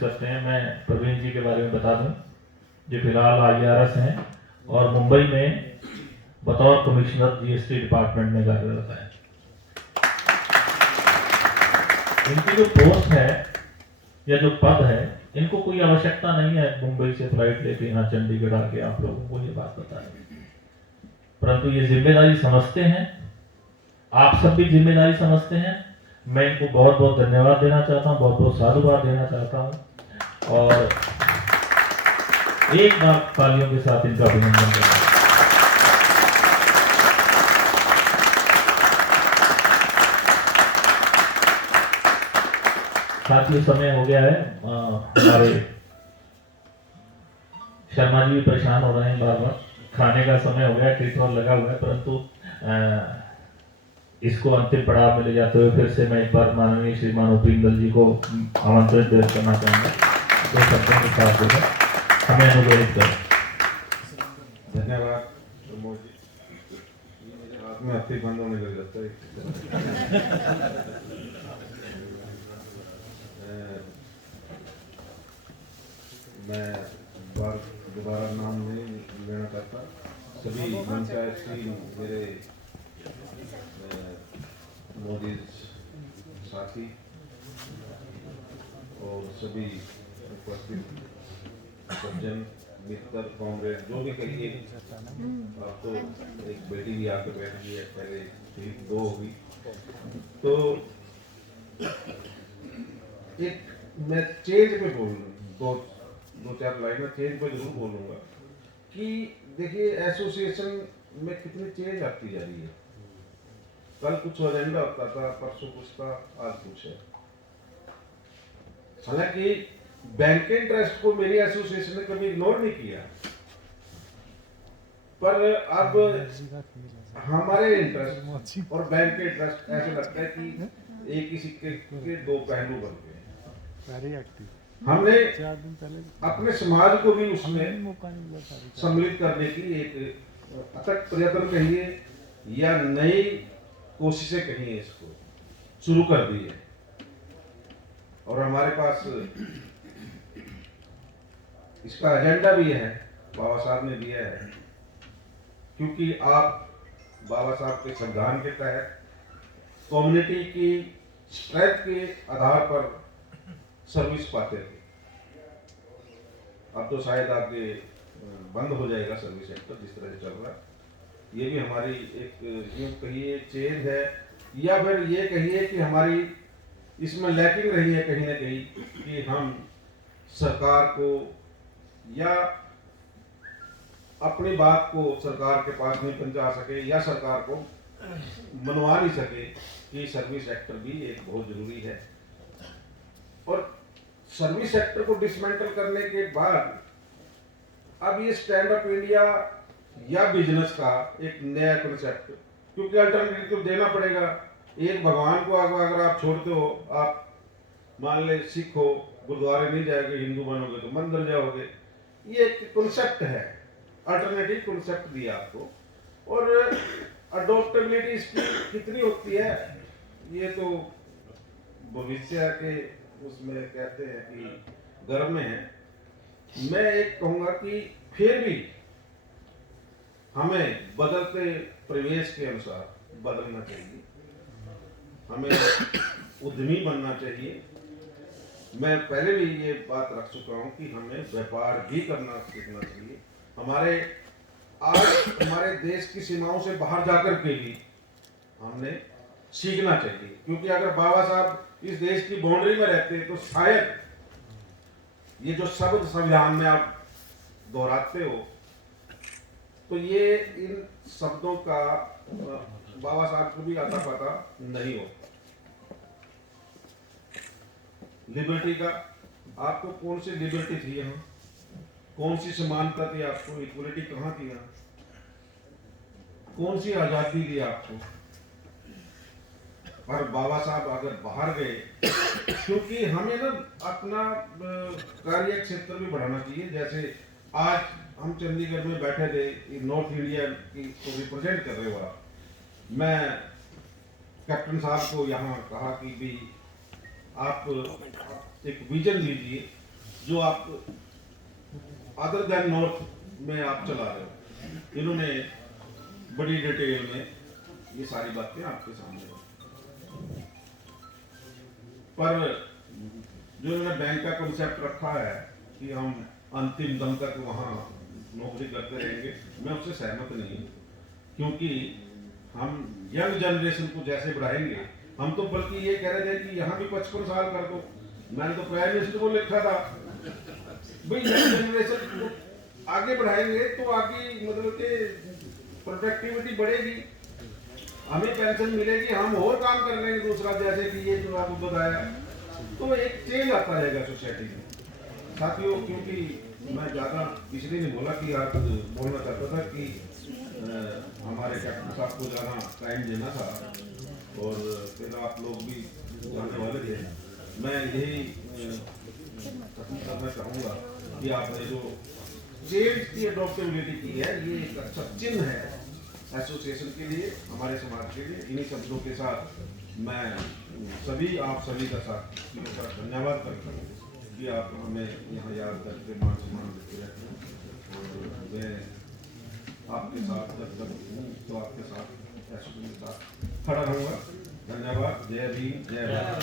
करते हैं। मैं प्रवीण जी के बारे में बता दूं, जो फिलहाल IRS हैं और मुंबई में बतौर कमिश्नर GST डिपार्टमेंट में कार्यरत है। इनकी जो पोस्ट है या जो पद है, इनको कोई आवश्यकता नहीं है मुंबई से फ्लाइट लेके यहाँ चंडीगढ़ आके आप लोगों को ये बात बताने, परंतु ये जिम्मेदारी समझते हैं, आप सब भी जिम्मेदारी समझते हैं। मैं इनको बहुत बहुत धन्यवाद देना चाहता हूँ, बहुत बहुत साधुवाद देना चाहता हूँ और एक बार तालियों के साथ इनका अभिनंदन करता हूँ। साथियों, समय हो गया है, हमारे शर्मा जी भी परेशान हो रहे हैं, बार बार खाने का समय हो गया, कीर्तन लगा हुआ है, परंतु इसको अंतिम पड़ाव में ले जाते हुए फिर से मैं एक बार माननीय श्रीमान उपिंदर जी को आमंत्रित करना चाहूंगा, दो शब्दों के साथ जो हमें अनुग्रहित करें। धन्यवाद प्रमोद जी, मेरे हाथ में अस्थि बंद होने लग जाता है। मैं दोबारा नाम नहीं लेना चाहता। सभी पंचायती मेरे मोदी साथी और सभी उपस्थित सज्जन मित्र कांग्रेस जो भी कहिए, आपको एक बेटी भी आके बैठ गई है, पहले थी, दो होगी, तो एक मैं चेंज पे बोलूँ, दो चार लाइन चेंज पे जरूर बोलूँगा कि देखिए एसोसिएशन में कितनी चेंज आती जा रही है। कल कुछ एजेंडा होता था, परसों कुछ था, आज कुछ है। हालांकि बैंकिंग ट्रस्ट को मेरी एसोसिएशन ने कभी इग्नोर नहीं किया, पर अब हमारे इंटरेस्ट और बैंक के इंटरेस्ट ऐसे लगता है कि एक ही सिक्के के दो पहलू बन गए। हमने अपने समाज को भी उसमें सम्मिलित करने की एक अथक प्रयत्न कहिए या नई कोशिशें कहिए, इसको शुरू कर दी है और हमारे पास इसका एजेंडा भी है, बाबा साहब ने दिया है, क्योंकि आप बाबा साहब के संविधान के तहत कम्युनिटी की स्ट्रेंथ के आधार पर सर्विस पाते थे। अब तो शायद आपके बंद हो जाएगा सर्विस सेक्टर जिस तरह से चल रहा है। ये भी हमारी एक यूं कहिए चेंज है, या फिर ये कहिए कि हमारी इसमें लैकिंग रही है कहीं ना कहीं कि हम सरकार को या अपनी बात को सरकार के पास नहीं पहुंचा सके या सरकार को मनवा नहीं सके कि सर्विस सेक्टर भी एक बहुत जरूरी है। और सर्विस सेक्टर को डिसमेंटल करने के बाद अब ये स्टैंड अप इंडिया या बिजनेस का एक नया कंसेप्ट, क्योंकि अल्टरनेटिव तो देना पड़ेगा। एक भगवान को अगर आप छोड़ते हो, आप मान ले सिख हो, गुरुद्वारे नहीं जाओगे, हिंदू बनोगे तो मंदिर जाओगे, ये एक कॉन्सेप्ट है, अल्टरनेटिव कॉन्सेप्ट दिया आपको। और अडॉप्टेबिलिटी इसकी कितनी होती है ये तो भविष्य के उसमें कहते हैं कि गर्भ में है। मैं एक कहूंगा कि फिर भी हमें बदलते परिवेश के अनुसार बदलना चाहिए, हमें उद्यमी बनना चाहिए। मैं पहले भी ये बात रख चुका हूं कि हमें व्यापार भी करना सीखना चाहिए। आज हमारे देश की सीमाओं से बाहर जाकर के भी हमने सीखना चाहिए, क्योंकि अगर बाबा साहब इस देश की बाउंड्री में रहते तो शायद ये जो शब्द संविधान में आप दोहराते हो, तो ये इन शब्दों का बाबा साहब को भी आता पता नहीं होता। लिबर्टी का आपको कौन सी लिबर्टी थी यहाँ, कौन सी समानता थी आपको, इक्वलिटी कहाँ थी यहाँ, कौन सी आजादी दी आपको। और बाबा साहब अगर बाहर गए, क्योंकि हमें ना अपना कार्य क्षेत्र भी बढ़ाना चाहिए। जैसे आज हम चंडीगढ़ में बैठे थे, नॉर्थ इंडिया की को रिप्रेजेंट कर रहे हो आप, मैं कैप्टन साहब को यहाँ कहा कि भी आप एक विजन लीजिए जो आप अदर देन नॉर्थ में आप चला रहे हो, इन्होंने बड़ी डिटेल में ये सारी बातें आपके सामने रखी। पर जो इन्होंने बैंक का कॉन्सेप्ट रखा है कि हम अंतिम दम तक वहाँ नौकरी करते रहेंगे, मैं उससे सहमत नहीं हूँ। क्योंकि हम यंग जनरेशन को जैसे बढ़ाएंगे, हम तो बल्कि ये कह रहे थे कि यहाँ भी 55 साल कर दो। मैंने तो प्राइम मिनिस्टर को लिखा था भाई यंग जनरेशन को आगे बढ़ाएंगे तो आगे मतलब कि प्रोडक्टिविटी बढ़ेगी, हमें पेंशन मिलेगी, हम और काम कर लेंगे दूसरा, जैसे कि ये जो आपको बताया, तो एक चेंज आता रहेगा सोसाइटी में। साथियों, क्योंकि मैं ज़्यादा इसलिए नहीं बोला कि आप बोलना चाहता था कि हमारे कैप्टन साहब को ज़्यादा टाइम देना था और फिर आप लोग भी जाने वाले थे। मैं यही खत्म करना चाहूँगा कि आपने जो चेंज की अडॉप्टेबिलिटी की है, ये एक अच्छा चिन्ह है एसोसिएशन के लिए, हमारे समाज के लिए। इन्हीं शब्दों के साथ मैं आप सभी का धन्यवाद करता हूँ कि आप हमें यहाँ याद करके मान सम्मान देते रहते हैं। और मैं आपके साथ जब तक हूँ तो आपके साथ एसोसिएशन के साथ खड़ा रहूँगा। धन्यवाद। जय भीम, जय भारत।